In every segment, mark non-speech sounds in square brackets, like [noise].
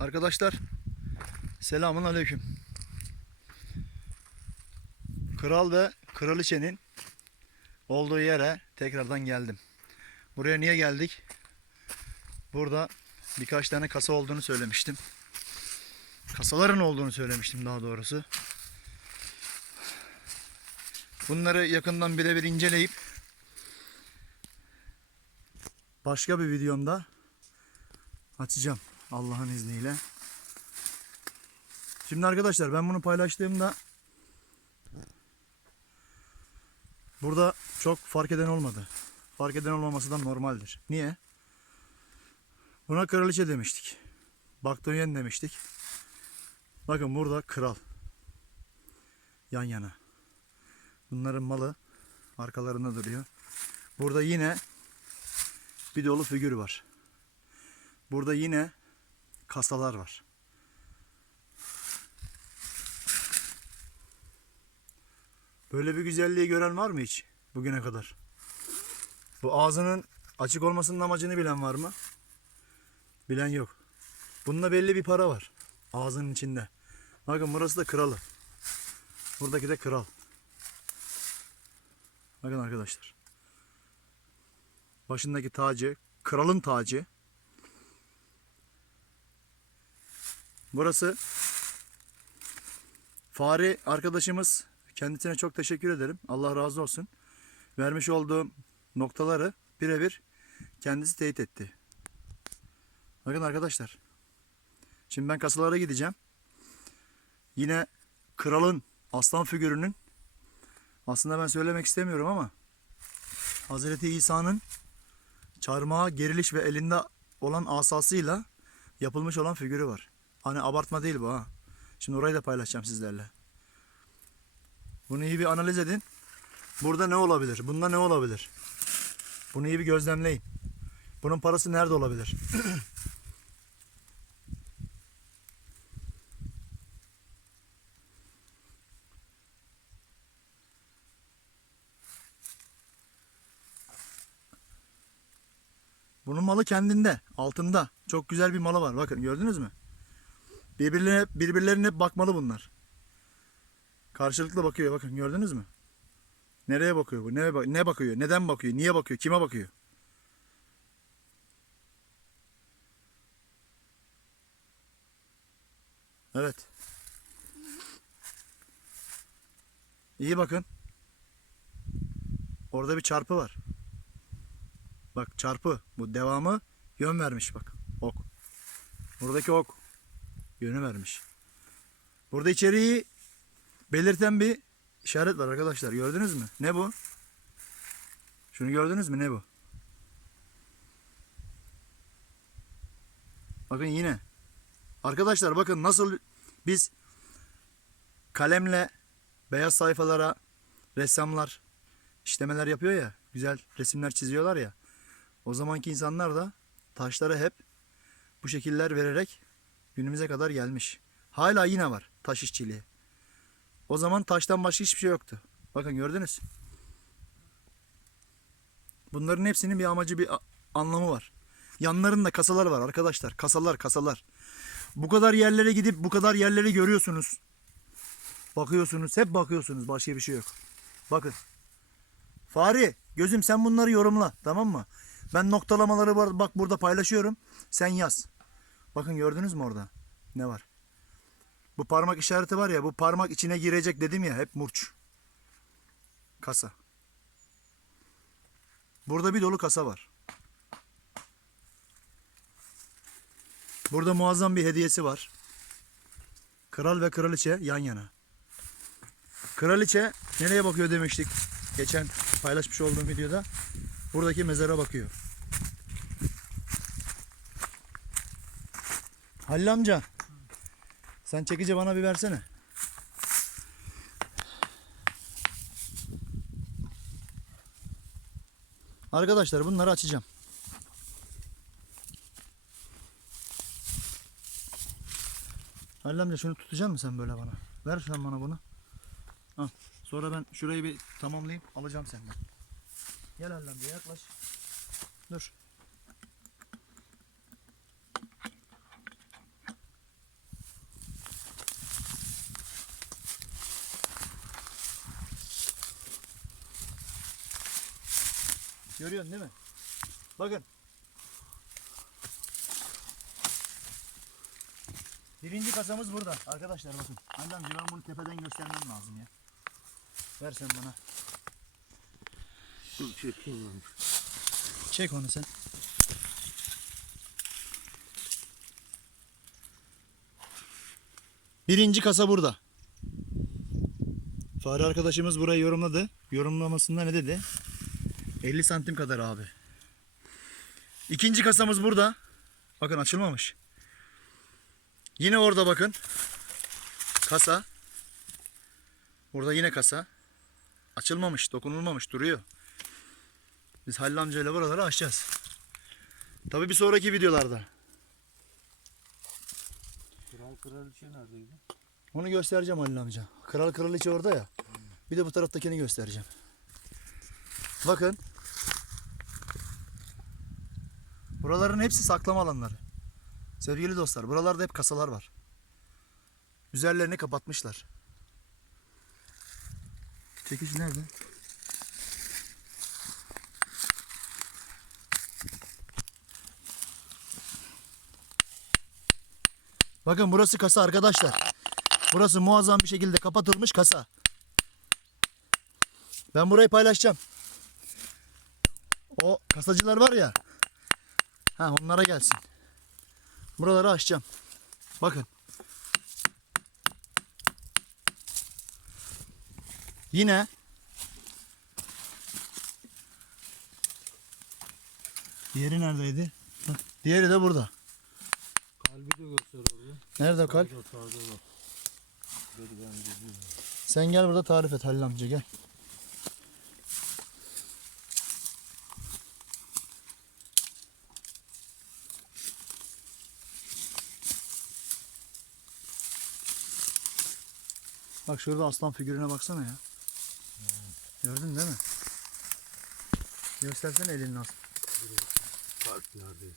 Arkadaşlar selamun aleyküm. Kral ve kraliçenin olduğu yere tekrardan geldim. Buraya niye geldik? Burada birkaç tane kasa olduğunu söylemiştim. Kasaların olduğunu söylemiştim daha doğrusu. Bunları yakından birebir inceleyip başka bir videomda açacağım Allah'ın izniyle. Şimdi arkadaşlar ben bunu paylaştığımda burada çok fark eden olmadı. Fark eden olmaması da normaldir. Niye? Buna kraliçe demiştik. Baktoyen demiştik. Bakın burada kral. Yan yana. Bunların malı arkalarında duruyor. Burada yine bir dolu figür var. Burada yine kasalar var. Böyle bir güzelliği gören var mı hiç bugüne kadar? Bu ağzının açık olmasının amacını bilen var mı? Bilen yok. Bunda belli bir para var. Ağzının içinde. Bakın burası da kralı. Buradaki de kral. Bakın arkadaşlar. Başındaki tacı, kralın tacı. Burası Fare arkadaşımız. Kendisine çok teşekkür ederim. Allah razı olsun. Vermiş olduğum noktaları birebir kendisi teyit etti. Bakın arkadaşlar. Şimdi ben kasalara gideceğim. Yine kralın aslan figürünün aslında ben söylemek istemiyorum ama Hazreti İsa'nın çarmıha geriliş ve elinde olan asasıyla yapılmış olan figürü var. Hani abartma değil bu ha. Şimdi orayı da paylaşacağım sizlerle. Bunu iyi bir analiz edin. Burada ne olabilir? Bunda ne olabilir? Bunu iyi bir gözlemleyin. Bunun parası nerede olabilir? [clears throat] Bunun malı kendinde, altında. Çok güzel bir malı var. Bakın gördünüz mü? Birbirlerine, birbirlerine bakmalı bunlar. Karşılıklı bakıyor bakın gördünüz mü? Nereye bakıyor bu? Ne, bak- ne bakıyor? Neden bakıyor? Niye bakıyor? Kime bakıyor? Evet. İyi bakın. Orada bir çarpı var. Bak çarpı. Bu devamı yön vermiş bak. Ok. Buradaki ok. Yönü vermiş. Burada içeriği belirten bir işaret var arkadaşlar. Gördünüz mü? Ne bu? Şunu gördünüz mü? Ne bu? Bakın yine. Arkadaşlar bakın nasıl biz kalemle beyaz sayfalara ressamlar işlemeler yapıyor ya. Güzel resimler çiziyorlar ya. O zamanki insanlar da taşlara hep bu şekiller vererek günümüze kadar gelmiş. Hala yine var taş işçiliği. O zaman taştan başka hiçbir şey yoktu. Bakın gördünüz. Bunların hepsinin bir amacı bir anlamı var. Yanlarında kasalar var arkadaşlar. Kasalar kasalar. Bu kadar yerlere gidip bu kadar yerleri görüyorsunuz. Bakıyorsunuz. Hep bakıyorsunuz. Başka bir şey yok. Bakın. Fahri gözüm sen bunları yorumla. Tamam mı? Ben noktalamaları bak burada paylaşıyorum. Sen yaz. Bakın gördünüz mü orada? Ne var? Bu parmak işareti var ya bu parmak içine girecek dedim ya hep murç. Kasa. Burada bir dolu kasa var. Burada muazzam bir hediyesi var. Kral ve kraliçe yan yana. Kraliçe nereye bakıyor demiştik. Geçen paylaşmış olduğum videoda. Buradaki mezara bakıyor. Halil amca. Sen çekici bana bir versene. Arkadaşlar bunları açacağım. Halil amca şunu tutacak mısın sen böyle bana? Ver sen bana bunu. Al. Sonra ben şurayı bir tamamlayayım alacağım senden. Gel Halil amca yaklaş. Dur. Görüyorsun değil mi? Bakın. Birinci kasamız burada. Arkadaşlar bakın. Amca ben bunu tepeden göstermem lazım ya. Ver sen bana. Dur çekeyim ben. Çek onu sen. Birinci kasa burada. Fare arkadaşımız burayı yorumladı. Yorumlamasında ne dedi? 50 santim kadar abi. İkinci kasamız burada. Bakın açılmamış. Yine orada bakın. Kasa. Burada yine kasa. Açılmamış, dokunulmamış, duruyor. Biz Halil amcayla buraları açacağız. Tabii bir sonraki videolarda. Kral kraliçe neredeydi? Onu göstereceğim Halil amca. Kral kraliçe orada ya. Bir de bu taraftakini göstereceğim. Bakın. Buraların hepsi saklama alanları. Sevgili dostlar, buralarda hep kasalar var. Üzerlerini kapatmışlar. Çekiş nerede? Bakın burası kasa arkadaşlar. Burası muazzam bir şekilde kapatılmış kasa. Ben burayı paylaşacağım. O kasacılar var ya. Ha onlara gelsin. Buraları açacağım. Bakın. Yine Diğeri neredeydi? Diğeri de burada. Kalbi de göster orada. Nerede kalp? Sağda bak. Geliyorum. Sen gel burada tarif et Halil amca gel. Bak şurada aslan figürüne baksana ya. Gördün değil mi? Göstersene elini aslan. Kalp neredeydi?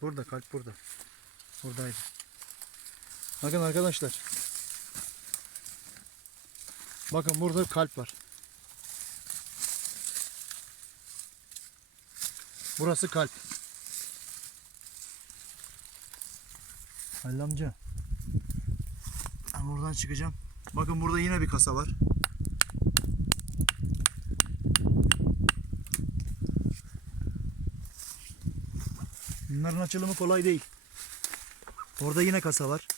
Burada kalp burada. Buradaydı. Bakın arkadaşlar. Bakın burada kalp var. Burası kalp. Halil amca. Ben buradan çıkacağım. Bakın burada yine bir kasa var. Bunların açılımı kolay değil. Orada yine kasa var.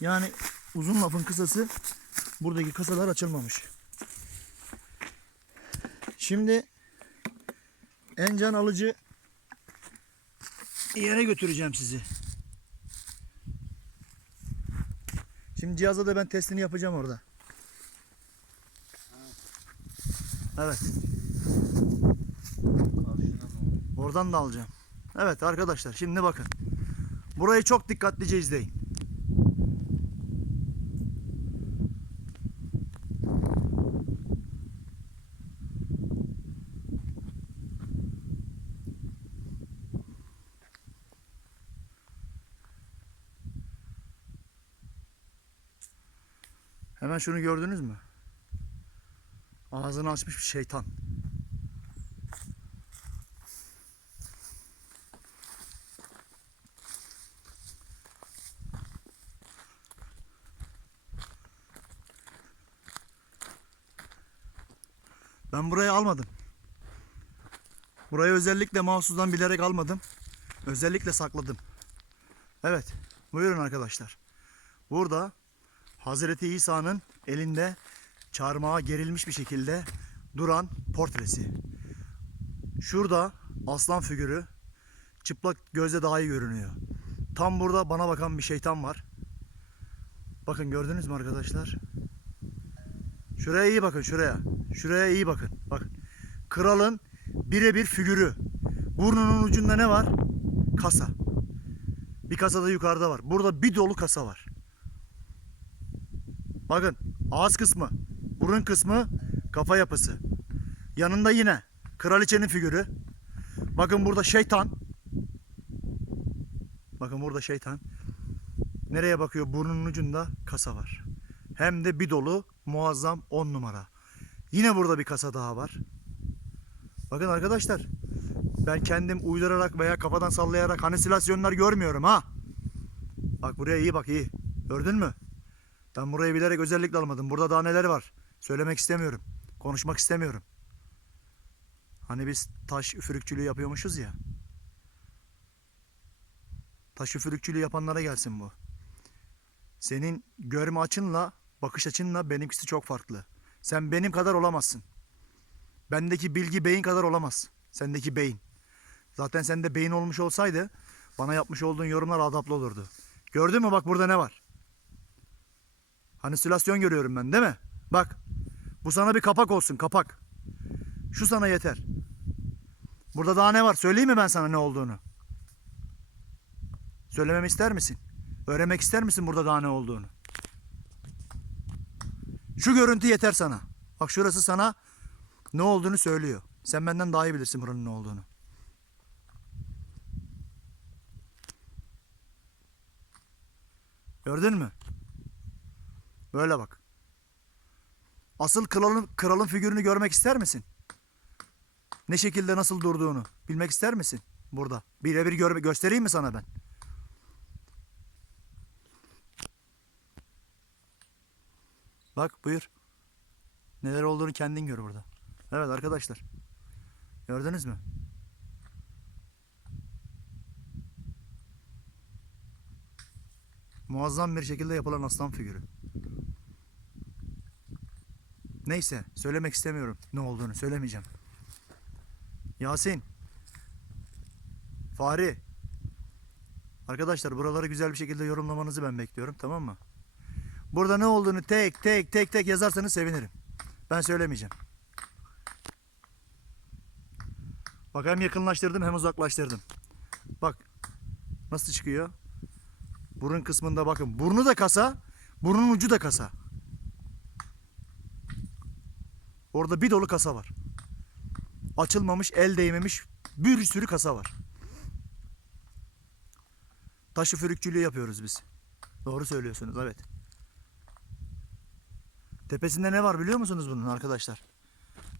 Yani uzun lafın kısası buradaki kasalar açılmamış. Şimdi en can alıcı yere götüreceğim sizi. Şimdi cihazda da ben testini yapacağım orada. Evet. Oradan da alacağım. Evet arkadaşlar şimdi bakın. Burayı çok dikkatlice izleyin. Hemen şunu gördünüz mü? Ağzını açmış bir şeytan. Ben burayı almadım. Burayı özellikle mahsusdan bilerek almadım. Özellikle sakladım. Evet. Buyurun arkadaşlar. Burada Hazreti İsa'nın elinde çarmıha gerilmiş bir şekilde duran portresi. Şurada aslan figürü çıplak gözle daha iyi görünüyor. Tam burada bana bakan bir şeytan var. Bakın gördünüz mü arkadaşlar? Şuraya iyi bakın şuraya. Şuraya iyi bakın. Bakın. Kralın birebir figürü. Burnunun ucunda ne var? Kasa. Bir kasa da yukarıda var. Burada bir dolu kasa var. Bakın ağız kısmı, burun kısmı, kafa yapısı. Yanında yine kraliçenin figürü. Bakın burada şeytan. Bakın burada şeytan. Nereye bakıyor? Burnunun ucunda kasa var. Hem de bir dolu muazzam 10 numara. Yine burada bir kasa daha var. Bakın arkadaşlar. Ben kendim uydurarak veya kafadan sallayarak halüsinasyonlar görmüyorum ha. Bak buraya iyi bak iyi. Gördün mü? Ben burayı bilerek özellikle almadım. Burada daha neler var? Söylemek istemiyorum. Konuşmak istemiyorum. Hani biz taş üfürükçülüğü yapıyormuşuz ya. Taş üfürükçülüğü yapanlara gelsin bu. Senin görme açınla, bakış açınla benimkisi çok farklı. Sen benim kadar olamazsın. Bendeki bilgi beyin kadar olamaz. Sendeki beyin. Zaten sende beyin olmuş olsaydı bana yapmış olduğun yorumlar adaplı olurdu. Gördün mü bak burada ne var? Halüsinasyon görüyorum ben değil mi? Bak. Bu sana bir kapak olsun kapak. Şu sana yeter. Burada daha ne var? Söyleyeyim mi ben sana ne olduğunu? Söylememi ister misin? Öğrenmek ister misin burada daha ne olduğunu? Şu görüntü yeter sana. Bak şurası sana ne olduğunu söylüyor. Sen benden daha iyi bilirsin buranın ne olduğunu. Gördün mü? Böyle bak. Asıl kralın kralın figürünü görmek ister misin? Ne şekilde nasıl durduğunu bilmek ister misin? Burada. Birebir gör göstereyim mi sana ben? Bak buyur. Neler olduğunu kendin gör burada. Evet arkadaşlar. Gördünüz mü? Muazzam bir şekilde yapılan aslan figürü. Neyse söylemek istemiyorum ne olduğunu söylemeyeceğim. Yasin. Fahri. Arkadaşlar buraları güzel bir şekilde yorumlamanızı ben bekliyorum tamam mı? Burada ne olduğunu tek tek tek tek yazarsanız sevinirim. Ben söylemeyeceğim. Bak hem yakınlaştırdım hem uzaklaştırdım. Bak nasıl çıkıyor? Burun kısmında bakın. Burnu da kasa, burnun ucu da kasa. Orada bir dolu kasa var. Açılmamış, el değmemiş bir sürü kasa var. Taş üfürükçülüğü yapıyoruz biz. Doğru söylüyorsunuz evet. Tepesinde ne var biliyor musunuz bunun arkadaşlar?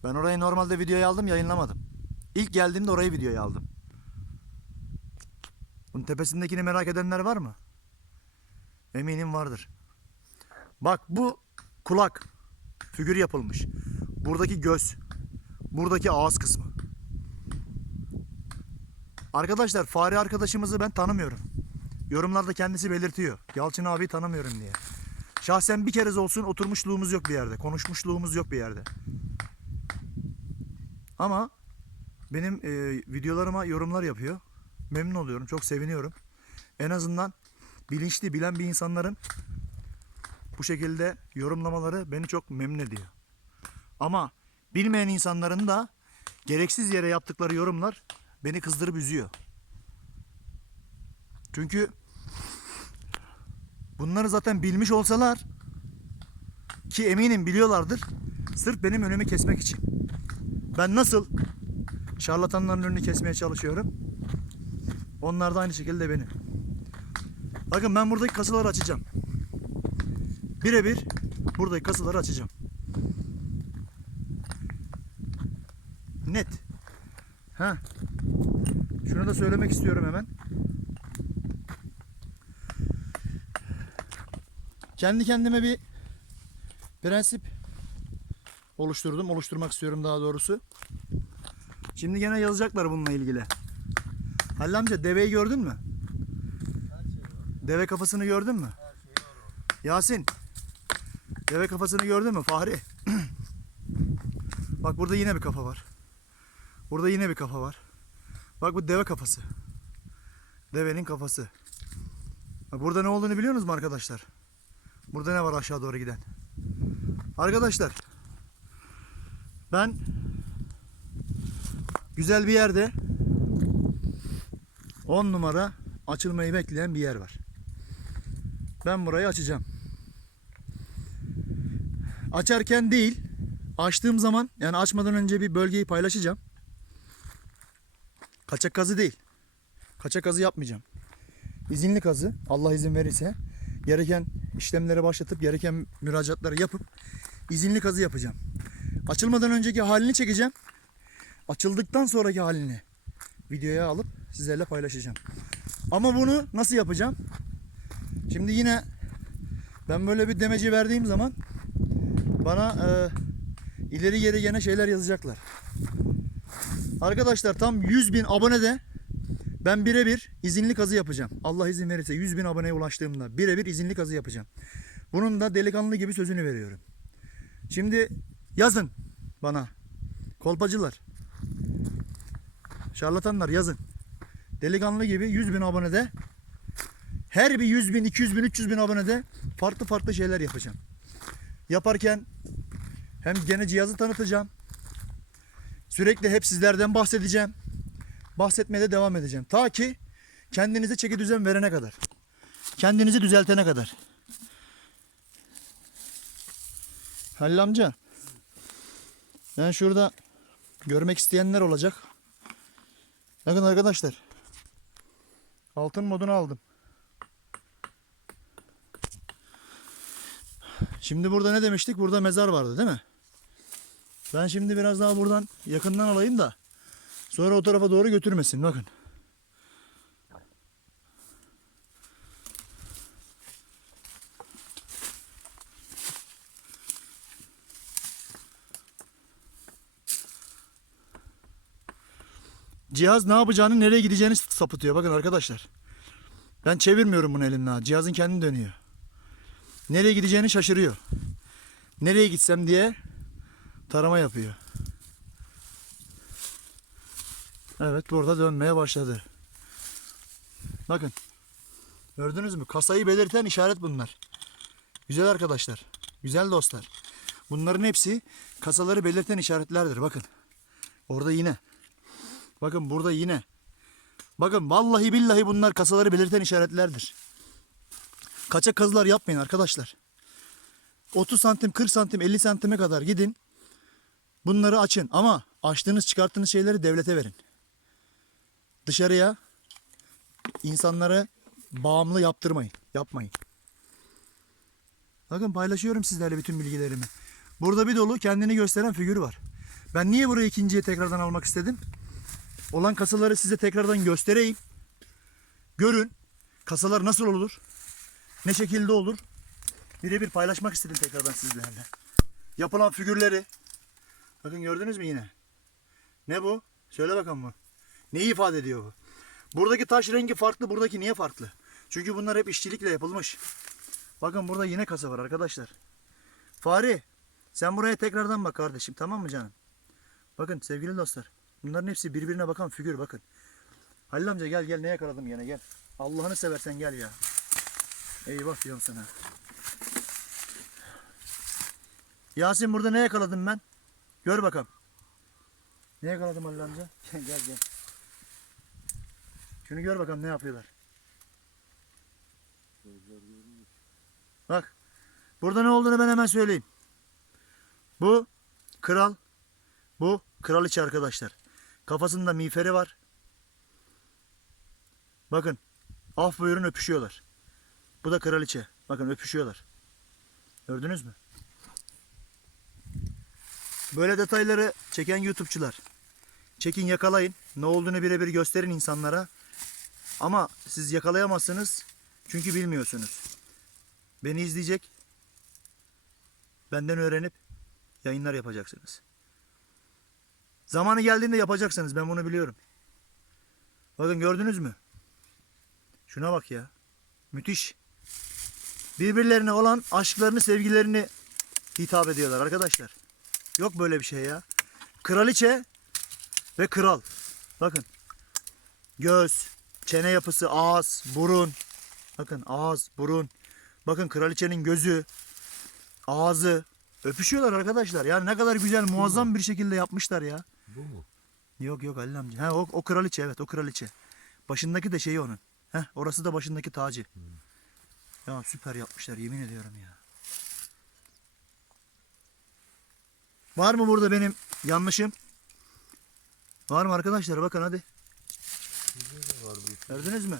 Ben orayı normalde videoya aldım yayınlamadım. İlk geldiğimde orayı videoya aldım. Bunun tepesindekini merak edenler var mı? Eminim vardır. Bak bu kulak figür yapılmış. Buradaki göz. Buradaki ağız kısmı. Arkadaşlar Fahri arkadaşımızı ben tanımıyorum. Yorumlarda kendisi belirtiyor. Yalçın abi tanımıyorum diye. Şahsen bir kere olsun oturmuşluğumuz yok bir yerde. Konuşmuşluğumuz yok bir yerde. Ama benim e, videolarıma yorumlar yapıyor. Memnun oluyorum. Çok seviniyorum. En azından bilinçli bilen bir insanların bu şekilde yorumlamaları beni çok memnun ediyor. Ama bilmeyen insanların da gereksiz yere yaptıkları yorumlar beni kızdırıp üzüyor. Çünkü bunları zaten bilmiş olsalar ki eminim biliyorlardır. Sırf benim önümü kesmek için. Ben nasıl şarlatanların önünü kesmeye çalışıyorum. Onlar da aynı şekilde benim. Bakın ben buradaki kasaları açacağım. Birebir buradaki kasaları açacağım. Net. Ha. Şunu da söylemek istiyorum hemen. Kendi kendime bir prensip oluşturdum. Oluşturmak istiyorum daha doğrusu. Şimdi gene yazacaklar bununla ilgili. Halil amca deveyi gördün mü? Deve kafasını gördün mü? Yasin. Deve kafasını gördün mü Fahri? [clears throat] Bak burada yine bir kafa var. Burada yine bir kafa var. Bak bu deve kafası. Devenin kafası. Burada ne olduğunu biliyor musunuz mu arkadaşlar? Burada ne var aşağı doğru giden? Arkadaşlar ben güzel bir yerde 10 numara açılmayı bekleyen bir yer var. Ben burayı açacağım. Açarken değil, açtığım zaman yani açmadan önce bir bölgeyi paylaşacağım. Kaçak kazı değil. Kaçak kazı yapmayacağım. İzinli kazı Allah izin verirse gereken işlemleri başlatıp gereken müracaatları yapıp izinli kazı yapacağım. Açılmadan önceki halini çekeceğim. Açıldıktan sonraki halini videoya alıp sizlerle paylaşacağım. Ama bunu nasıl yapacağım? Şimdi yine ben böyle bir demeci verdiğim zaman bana e, ileri geri gene şeyler yazacaklar. Arkadaşlar tam 100 bin abonede ben birebir izinli kazı yapacağım. Allah izin verirse 100 bin aboneye ulaştığımda birebir izinli kazı yapacağım. Bunun da delikanlı gibi sözünü veriyorum. Şimdi yazın bana. Kolpacılar. Şarlatanlar yazın. Delikanlı gibi 100 bin abonede her bir 100 bin, 200 bin, 300 bin abonede farklı farklı şeyler yapacağım. Yaparken hem gene cihazı tanıtacağım. Sürekli hep sizlerden bahsedeceğim. Bahsetmeye de devam edeceğim. Ta ki kendinize çeki düzen verene kadar. Kendinizi düzeltene kadar. Halil amca. Ben şurada görmek isteyenler olacak. Bakın arkadaşlar. Altın modunu aldım. Şimdi burada ne demiştik? Burada mezar vardı değil mi? Ben şimdi biraz daha buradan yakından alayım da sonra o tarafa doğru götürmesin. Bakın. Cihaz ne yapacağını, nereye gideceğini sapıtıyor. Bakın arkadaşlar. Ben çevirmiyorum bunu elimle. ha. Cihazın kendi dönüyor. Nereye gideceğini şaşırıyor. Nereye gitsem diye tarama yapıyor. Evet burada dönmeye başladı. Bakın. Gördünüz mü? Kasayı belirten işaret bunlar. Güzel arkadaşlar. Güzel dostlar. Bunların hepsi kasaları belirten işaretlerdir. Bakın. Orada yine. Bakın burada yine. Bakın vallahi billahi bunlar kasaları belirten işaretlerdir. Kaçak kazılar yapmayın arkadaşlar. 30 santim, 40 santim, 50 santime kadar gidin. Bunları açın ama açtığınız çıkarttığınız şeyleri devlete verin. Dışarıya insanları bağımlı yaptırmayın. Yapmayın. Bakın paylaşıyorum sizlerle bütün bilgilerimi. Burada bir dolu kendini gösteren figür var. Ben niye burayı ikinciye tekrardan almak istedim? Olan kasaları size tekrardan göstereyim. Görün. Kasalar nasıl olur? Ne şekilde olur? Birebir paylaşmak istedim tekrardan sizlerle. Yapılan figürleri. Bakın gördünüz mü yine? Ne bu? Söyle bakalım bu. Neyi ifade ediyor bu? Buradaki taş rengi farklı, buradaki niye farklı? Çünkü bunlar hep işçilikle yapılmış. Bakın burada yine kasa var arkadaşlar. Fahri, sen buraya tekrardan bak kardeşim tamam mı canım? Bakın sevgili dostlar. Bunların hepsi birbirine bakan figür bakın. Halil amca gel gel ne yakaladım yine gel. Allah'ını seversen gel ya. Eyvah diyorum sana. Yasin burada ne yakaladım ben? Gör bakalım. Ne yakaladım Halil amca? Gel [laughs] gel gel. Şunu gör bakalım ne yapıyorlar. Bak. Burada ne olduğunu ben hemen söyleyeyim. Bu kral. Bu kraliçe arkadaşlar. Kafasında miğferi var. Bakın. Af buyurun öpüşüyorlar. Bu da kraliçe. Bakın öpüşüyorlar. Gördünüz mü? Böyle detayları çeken YouTube'çular. Çekin yakalayın. Ne olduğunu birebir gösterin insanlara. Ama siz yakalayamazsınız. Çünkü bilmiyorsunuz. Beni izleyecek. Benden öğrenip yayınlar yapacaksınız. Zamanı geldiğinde yapacaksınız. Ben bunu biliyorum. Bakın gördünüz mü? Şuna bak ya. Müthiş. Birbirlerine olan aşklarını, sevgilerini hitap ediyorlar arkadaşlar. Yok böyle bir şey ya. Kraliçe ve kral. Bakın. Göz, çene yapısı, ağız, burun. Bakın ağız, burun. Bakın kraliçenin gözü, ağzı. Öpüşüyorlar arkadaşlar. Yani ne kadar güzel, muazzam bir şekilde yapmışlar ya. Bu mu? Yok yok Halil amca. Ha, o, o kraliçe evet o kraliçe. Başındaki de şeyi onun. Heh, orası da başındaki tacı. Ya süper yapmışlar yemin ediyorum ya. Var mı burada benim yanlışım? Var mı arkadaşlar bakın hadi. Gördünüz mü?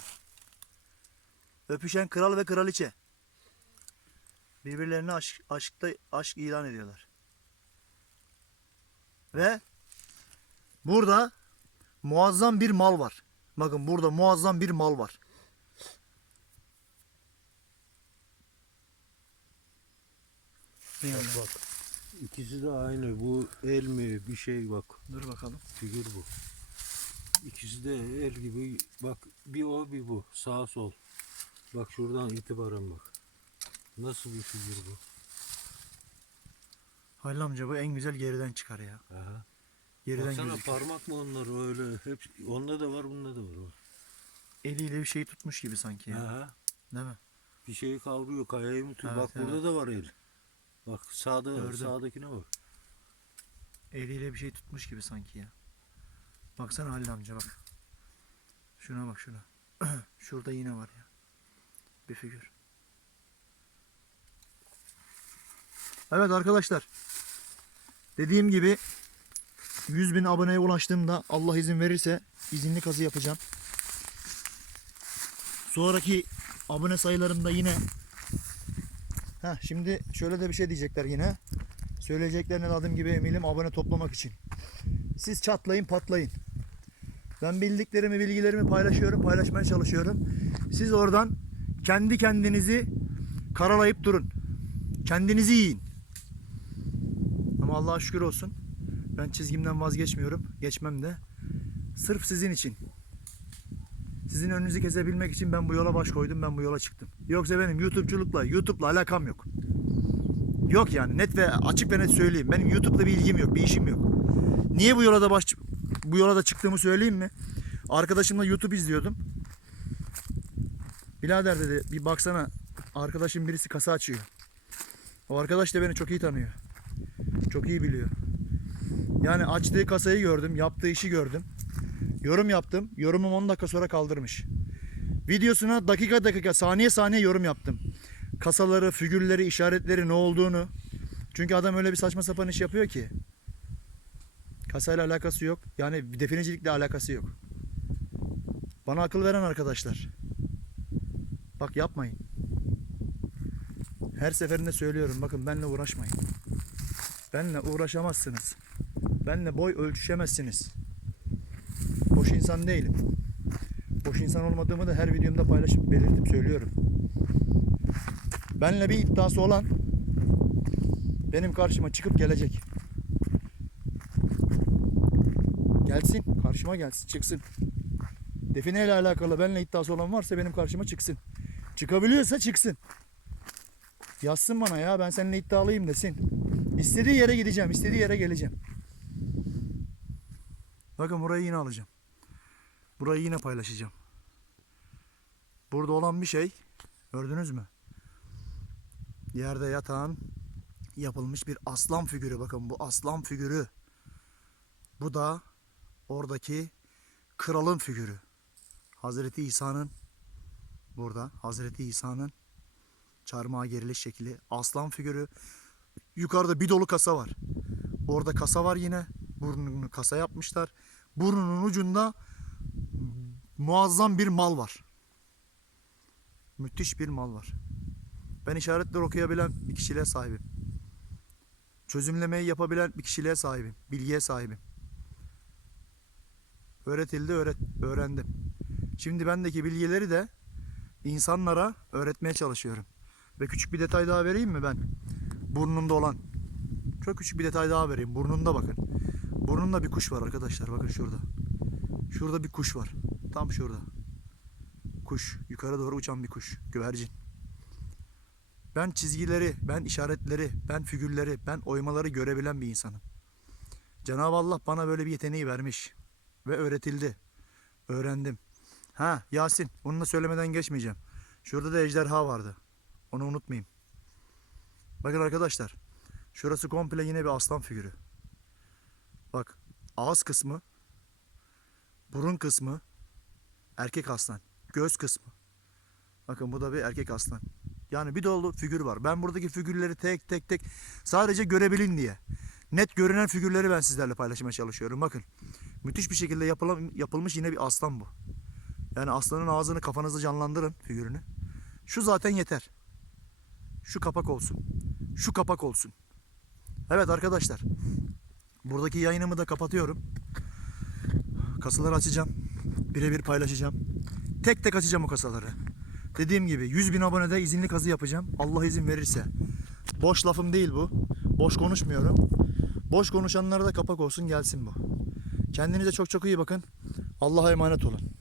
Öpüşen kral ve kraliçe. Birbirlerine aşk, aşkta aşk ilan ediyorlar. Ve burada muazzam bir mal var. Bakın burada muazzam bir mal var. Bak bak. İkisi de aynı. Bu el mi bir şey bak. Dur bakalım. Figür bu. İkisi de el gibi. Bak bir o bir bu. Sağ sol. Bak şuradan itibaren bak. Nasıl bir figür bu? Halil amca bu en güzel geriden çıkar ya. Aha. Geriden Baksana gözüküyor. parmak mı onlar öyle? Hep onda da var, bunda da var. Eliyle bir şey tutmuş gibi sanki ya. Aha. Değil mi? Bir şeyi kavruyor, kayayı mı tutuyor? Evet, bak evet. burada da var el. Bak sağda, Gördüm. sağdakine bak. Eliyle bir şey tutmuş gibi sanki ya. Baksana Halil amca bak. Şuna bak şuna. [clears throat] Şurada yine var ya. Bir figür. Evet arkadaşlar. Dediğim gibi 100 bin aboneye ulaştığımda Allah izin verirse izinli kazı yapacağım. Sonraki abone sayılarımda yine Heh, şimdi şöyle de bir şey diyecekler yine. Söyleyeceklerine adım gibi eminim abone toplamak için. Siz çatlayın patlayın. Ben bildiklerimi bilgilerimi paylaşıyorum paylaşmaya çalışıyorum. Siz oradan kendi kendinizi karalayıp durun. Kendinizi yiyin. Ama Allah'a şükür olsun. Ben çizgimden vazgeçmiyorum. Geçmem de. Sırf sizin için. Sizin önünüzü kesebilmek için ben bu yola baş koydum. Ben bu yola çıktım. Yoksa benim YouTube'culukla, YouTube'la alakam yok. Yok yani net ve açık ve net söyleyeyim. Benim YouTube'da bir ilgim yok, bir işim yok. Niye bu yola da baş bu yola da çıktığımı söyleyeyim mi? Arkadaşımla YouTube izliyordum. Birader dedi bir baksana arkadaşım birisi kasa açıyor. O arkadaş da beni çok iyi tanıyor. Çok iyi biliyor. Yani açtığı kasayı gördüm, yaptığı işi gördüm. Yorum yaptım. Yorumum 10 dakika sonra kaldırmış. Videosuna dakika dakika, saniye saniye yorum yaptım. Kasaları, figürleri, işaretleri ne olduğunu. Çünkü adam öyle bir saçma sapan iş yapıyor ki. Kasayla alakası yok. Yani definecilikle alakası yok. Bana akıl veren arkadaşlar. Bak yapmayın. Her seferinde söylüyorum. Bakın benle uğraşmayın. Benle uğraşamazsınız. Benle boy ölçüşemezsiniz. Boş insan değilim. Boş insan olmadığımı da her videomda paylaşıp belirtip söylüyorum. Benle bir iddiası olan benim karşıma çıkıp gelecek. Gelsin, karşıma gelsin, çıksın. Define ile alakalı benimle iddiası olan varsa benim karşıma çıksın. Çıkabiliyorsa çıksın. Yazsın bana ya ben seninle iddialıyım desin. İstediği yere gideceğim, istediği yere geleceğim. Bakın burayı yine alacağım. Burayı yine paylaşacağım. Burada olan bir şey gördünüz mü? Yerde yatan yapılmış bir aslan figürü. Bakın bu aslan figürü. Bu da oradaki kralın figürü. Hazreti İsa'nın burada Hazreti İsa'nın çarmıha geriliş şekli aslan figürü. Yukarıda bir dolu kasa var. Orada kasa var yine. Burnunu kasa yapmışlar. Burnunun ucunda muazzam bir mal var. Müthiş bir mal var. Ben işaretler okuyabilen bir kişiliğe sahibim. Çözümlemeyi yapabilen bir kişiliğe sahibim. Bilgiye sahibim. Öğretildi, öğret öğrendim. Şimdi bendeki bilgileri de insanlara öğretmeye çalışıyorum. Ve küçük bir detay daha vereyim mi ben? Burnunda olan. Çok küçük bir detay daha vereyim. Burnunda bakın. Burnunda bir kuş var arkadaşlar. Bakın şurada. Şurada bir kuş var. Tam şurada. Kuş. Yukarı doğru uçan bir kuş. Güvercin. Ben çizgileri, ben işaretleri, ben figürleri, ben oymaları görebilen bir insanım. Cenab-ı Allah bana böyle bir yeteneği vermiş. Ve öğretildi. Öğrendim. Ha Yasin, onu da söylemeden geçmeyeceğim. Şurada da ejderha vardı. Onu unutmayayım. Bakın arkadaşlar. Şurası komple yine bir aslan figürü. Bak ağız kısmı, burun kısmı erkek aslan. Göz kısmı. Bakın bu da bir erkek aslan. Yani bir dolu figür var. Ben buradaki figürleri tek tek tek sadece görebilin diye. Net görünen figürleri ben sizlerle paylaşmaya çalışıyorum. Bakın. Müthiş bir şekilde yapılan, yapılmış yine bir aslan bu. Yani aslanın ağzını kafanızda canlandırın figürünü. Şu zaten yeter. Şu kapak olsun. Şu kapak olsun. Evet arkadaşlar. buradaki yayınımı da kapatıyorum. Kasaları açacağım. Birebir paylaşacağım. Tek tek açacağım o kasaları. Dediğim gibi 100 bin abonede izinli kazı yapacağım. Allah izin verirse. Boş lafım değil bu. Boş konuşmuyorum. Boş konuşanlara da kapak olsun gelsin bu. Kendinize çok çok iyi bakın. Allah'a emanet olun.